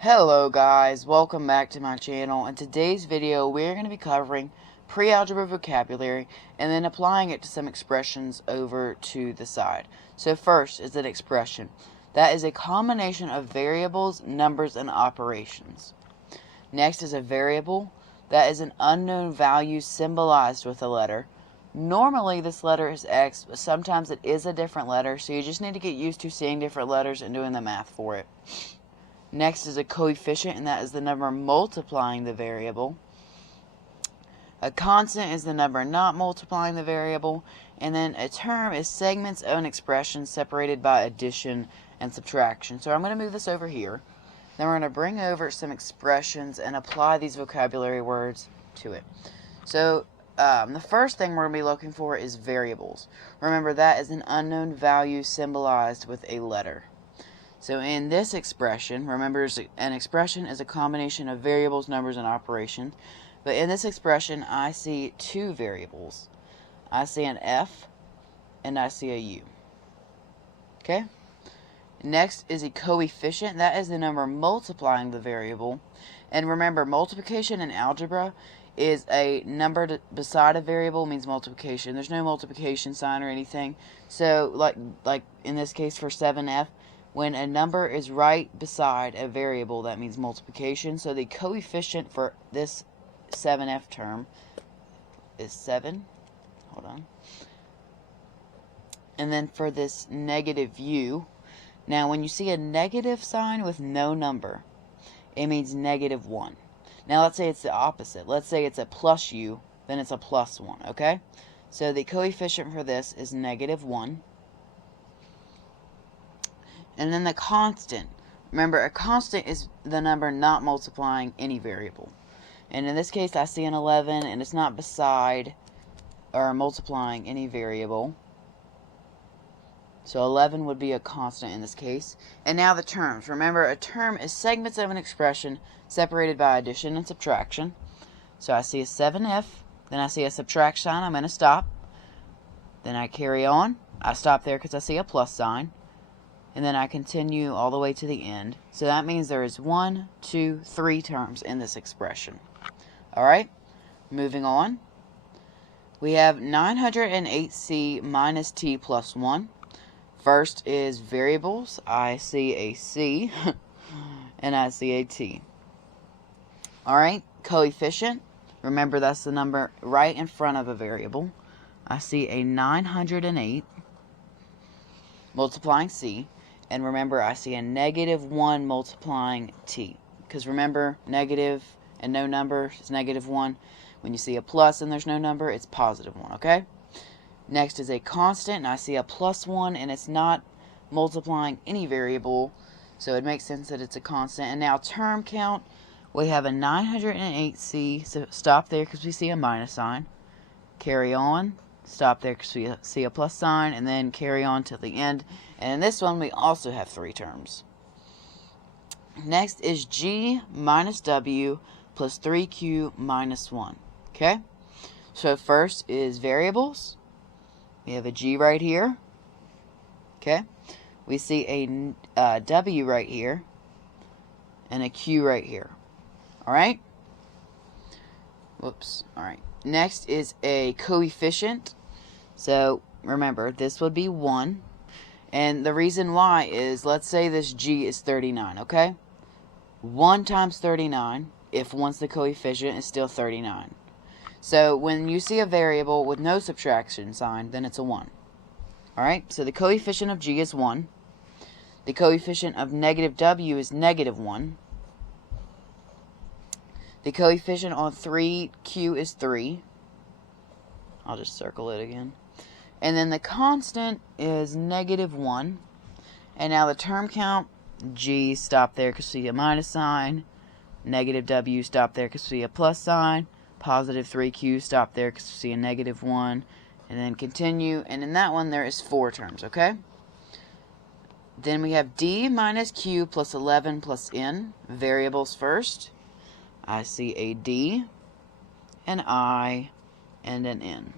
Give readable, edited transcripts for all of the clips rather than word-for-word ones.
Hello guys, welcome back to my channel. In today's video we're going to be covering pre-algebra vocabulary and then applying it to some expressions over to the side. So first is an expression. That is a combination of variables, numbers, and operations. Next is a variable. That is an unknown value symbolized with a letter. Normally this letter is X, but sometimes it is a different letter, so you just need to get used to seeing different letters and doing the math for it. Next is a coefficient, and that is the number multiplying the variable. A constant is the number not multiplying the variable. And then a term is segments of an expression separated by addition and subtraction. So I'm going to move this over here. Then we're going to bring over some expressions and apply these vocabulary words to it. So the first thing we're going to be looking for is variables. Remember, that is an unknown value symbolized with a letter. So in this expression, remember, an expression is a combination of variables, numbers, and operations. But in this expression, I see two variables. I see an F and I see a U. Okay? Next is a coefficient. That is the number multiplying the variable. And remember, multiplication in algebra is a number beside a variable means multiplication. There's no multiplication sign or anything. So like in this case for 7F, when a number is right beside a variable, that means multiplication. So the coefficient for this 7F term is 7. Hold on. And then for this negative U, now when you see a negative sign with no number, it means negative 1. Now let's say it's the opposite. Let's say it's a plus U, then it's a plus 1, okay? So the coefficient for this is negative 1. And then the constant. Remember, a constant is the number not multiplying any variable. And in this case, I see an 11, and it's not beside or multiplying any variable. So 11 would be a constant in this case. And now the terms. Remember, a term is segments of an expression separated by addition and subtraction. So I see a 7F, then I see a subtract sign. I'm going to stop. Then I carry on. I stop there because I see a plus sign. And then I continue all the way to the end. So that means there is 1, 2, 3 terms in this expression. Alright, moving on. We have 908c minus t plus 1. First is variables. I see a c and I see a t. Alright, coefficient. Remember, that's the number right in front of a variable. I see a 908 multiplying c. And remember, I see a negative 1 multiplying t. Because remember, negative and no number is negative 1. When you see a plus and there's no number, it's positive 1, okay? Next is a constant, and I see a plus 1, and it's not multiplying any variable. So it makes sense that it's a constant. And now term count, we have a 908c. So stop there because we see a minus sign. Carry on. Stop there because we see a plus sign, and then carry on to the end. And in this one, we also have 3 terms. Next is G minus W plus 3Q minus 1. Okay? So first is variables. We have a G right here. Okay? We see a W right here. And a Q right here. Alright? Whoops. Alright. Next is a coefficient. So remember, this would be 1. And the reason why is, let's say this G is 39, okay? 1 times 39, if once the coefficient, is still 39. So when you see a variable with no subtraction sign, then it's a 1. Alright, so the coefficient of G is 1. The coefficient of negative W is negative 1. The coefficient on 3Q is 3. I'll just circle it again. And then the constant is negative 1. And now the term count, G, stop there because we see a minus sign. Negative W, stop there because we see a plus sign. Positive 3Q, stop there because we see a negative 1. And then continue. And in that one, there is 4 terms, okay? Then we have D minus Q plus 11 plus N. Variables first. I see a D, an I, and an N.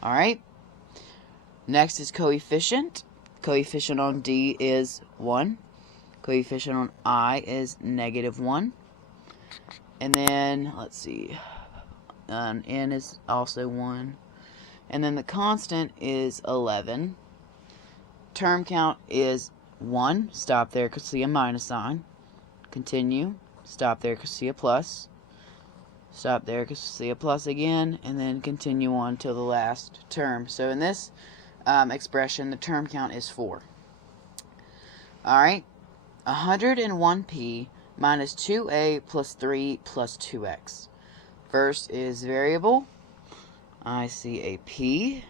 Alright? Next is coefficient. Coefficient on D is 1. Coefficient on I is -1. And then, let's see, n is also 1. And then the constant is 11. Term count is 1. Stop there because see a minus sign. Continue. Stop there because see a plus. Stop there because see a plus again. And then continue on till the last term. So in this expression, the term count is 4. Alright. 101p minus 2a plus 3 plus 2x. First is variable. I see a p,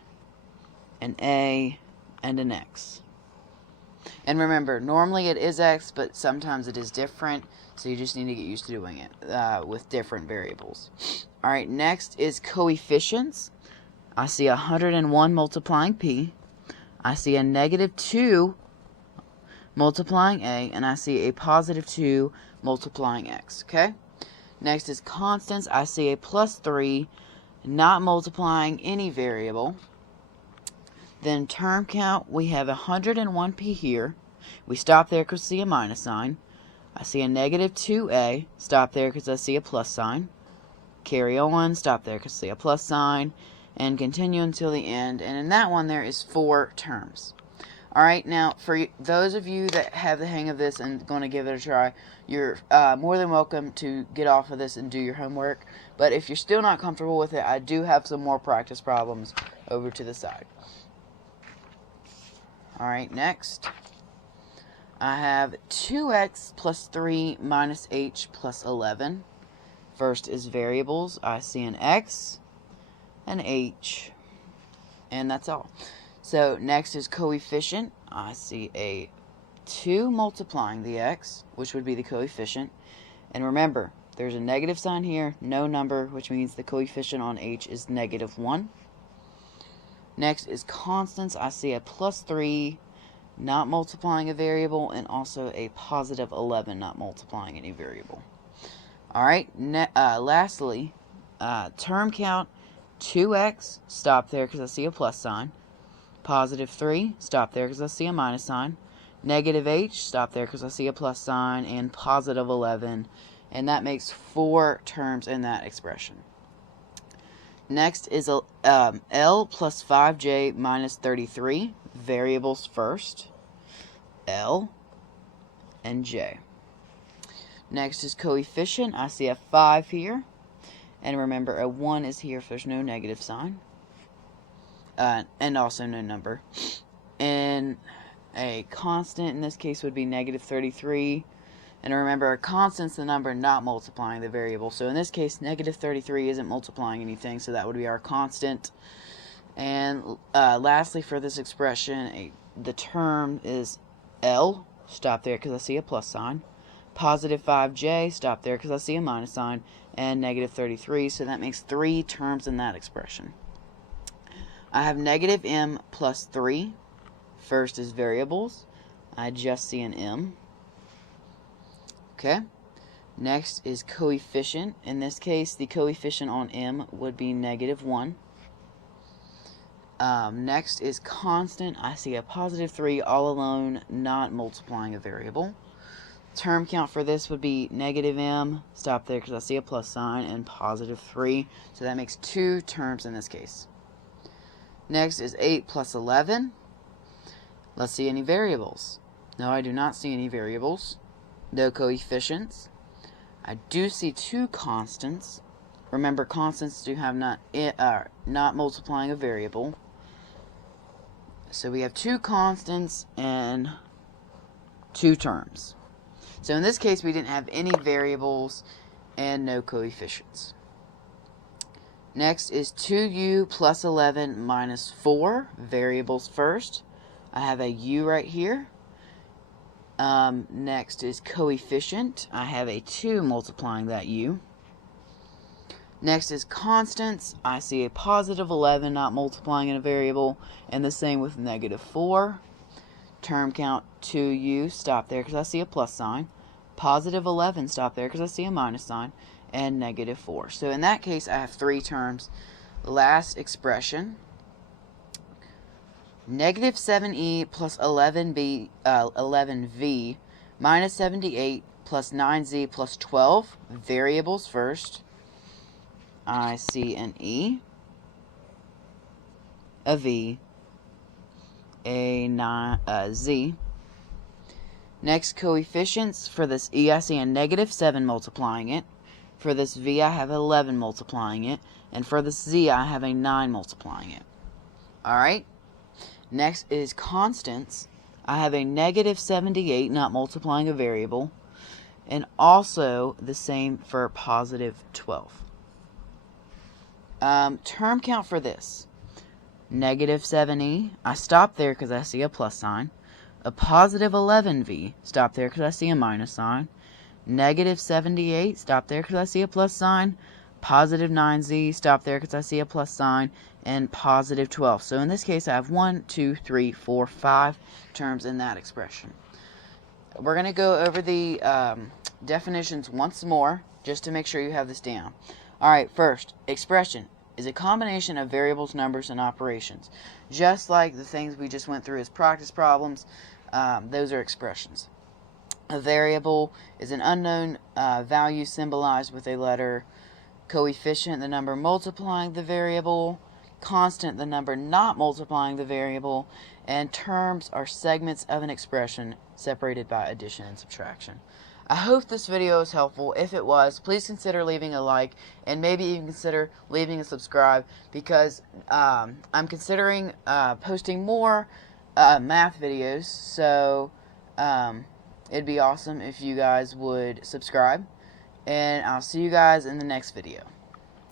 an a, and an x. And remember, normally it is x, but sometimes it is different, so you just need to get used to doing it with different variables. Alright, next is coefficients. I see 101 multiplying p. I see a -2 multiplying a, and I see a +2 multiplying x. Okay? Next is constants. I see a +3 not multiplying any variable. Then term count, we have 101p here. We stop there because I see a minus sign. I see a -2a. Stop there because I see a plus sign. Carry on. Stop there because I see a plus sign. And continue until the end. And in that one, there is 4 terms. Alright, now, for those of you that have the hang of this and going to give it a try, you're more than welcome to get off of this and do your homework. But if you're still not comfortable with it, I do have some more practice problems over to the side. Alright, next, I have 2x plus 3 minus h plus 11. First is variables. I see an x, an h, and that's all. So next is coefficient. I see a 2 multiplying the x, which would be the coefficient. And remember, there's a negative sign here, no number, which means the coefficient on h is -1. Next is constants. I see a +3 not multiplying a variable, and also a +11 not multiplying any variable. Alright, lastly, term count, 2x, stop there because I see a plus sign. +3, stop there because I see a minus sign. -h, stop there because I see a plus sign. And +11, and that makes 4 terms in that expression. Next is L plus 5j minus 33. Variables first. L and j. Next is coefficient. I see a 5 here. And remember, a 1 is here if there's no negative sign. And also no number. And a constant in this case would be -33. And remember, a constant's the number not multiplying the variable. So in this case, -33 isn't multiplying anything, so that would be our constant. And lastly, for this expression, the term is L. Stop there because I see a plus sign. +5j. Stop there because I see a minus sign. And -33, so that makes 3 terms in that expression. I have -m plus 3. First is variables. I just see an m. Okay. Next is coefficient. In this case, the coefficient on m would be -1. Next is constant. I see a +3 all alone, not multiplying a variable. Term count for this would be -m. Stop there because I see a plus sign, and +3. So that makes 2 terms in this case. Next is 8 plus 11. Let's see any variables. No, I do not see any variables. No coefficients. I do see 2 constants. Remember, constants do have not multiplying a variable. So we have 2 constants and 2 terms. So in this case, we didn't have any variables and no coefficients. Next is 2u plus 11 minus 4. Variables first. I have a u right here. Next is coefficient. I have a 2 multiplying that u. Next is constants. I see a +11 not multiplying in a variable, and the same with -4. Term count 2u. Stop there because I see a plus sign. +11. Stop there because I see a minus sign. And -4. So in that case, I have 3 terms. Last expression. -7e plus 11v minus 78 plus 9z plus 12, variables first, I, C, and E, a V, a Z. Next, coefficients. For this E, I see a negative 7 multiplying it. For this V, I have 11 multiplying it. And for this Z, I have a 9 multiplying it. Alright? Next is constants. I have a negative 78 not multiplying a variable. And also the same for positive 12. Term count for this. Negative 7e. I stop there because I see a plus sign. A positive 11v. Stop there because I see a minus sign. Negative 78. Stop there because I see a plus sign. Positive 9z. Stop there because I see a plus sign. And positive 12. So in this case, I have 1, 2, 3, 4, 5 terms in that expression. We're going to go over the definitions once more, just to make sure you have this down. Alright, first, expression is a combination of variables, numbers, and operations. Just like the things we just went through as practice problems, those are expressions. A variable is an unknown value symbolized with a letter. Coefficient, the number multiplying the variable. Constant, the number not multiplying the variable. And terms are segments of an expression separated by addition and subtraction. I hope this video is helpful. If it was, please consider leaving a like and maybe even consider leaving a subscribe, because I'm considering posting more math videos, so it'd be awesome if you guys would subscribe, and I'll see you guys in the next video.